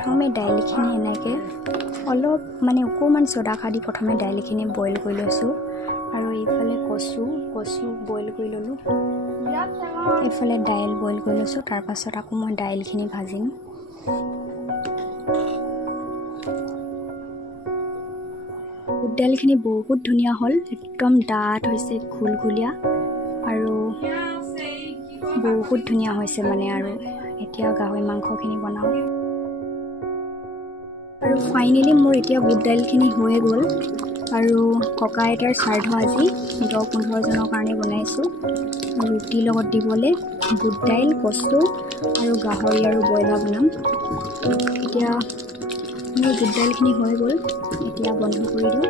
প্ৰথমে দাইলখিনি এনেকৈ অলপ মানে অকণমান চ'দা খাৰ দি প্ৰথমে দাইলখিনি বইল কৰি লৈছোঁ আৰু এইফালে কচু বইল কৰি ল'লোঁ। এইফালে দাইল বইল কৰি লৈছোঁ। তাৰপাছত আকৌ মই দাইলখিনি ভাজিম। বুট দাইলখিনি বহুত ধুনীয়া হ'ল, একদম ডাঠ হৈছে, ঘুলঘুলীয়া আৰু বহুত ধুনীয়া হৈছে মানে। আৰু এতিয়া গাহৰি মাংসখিনি বনাওঁ। আৰু ফাইনেলি মোৰ এতিয়া বুট দাইলখিনি হৈয়ে গ'ল। আৰু ককা আইতাৰ শ্ৰাদ্ধ আজি 10-15 জনৰ কাৰণে বনাইছোঁ। ৰুটিৰ লগত দিবলৈ বুট দাইল, কচু আৰু গাহৰি আৰু ব্ৰইলাৰ বনাম। এতিয়া মোৰ বুট দাইলখিনি হৈ গ'ল, এতিয়া বন্ধ কৰি দিওঁ।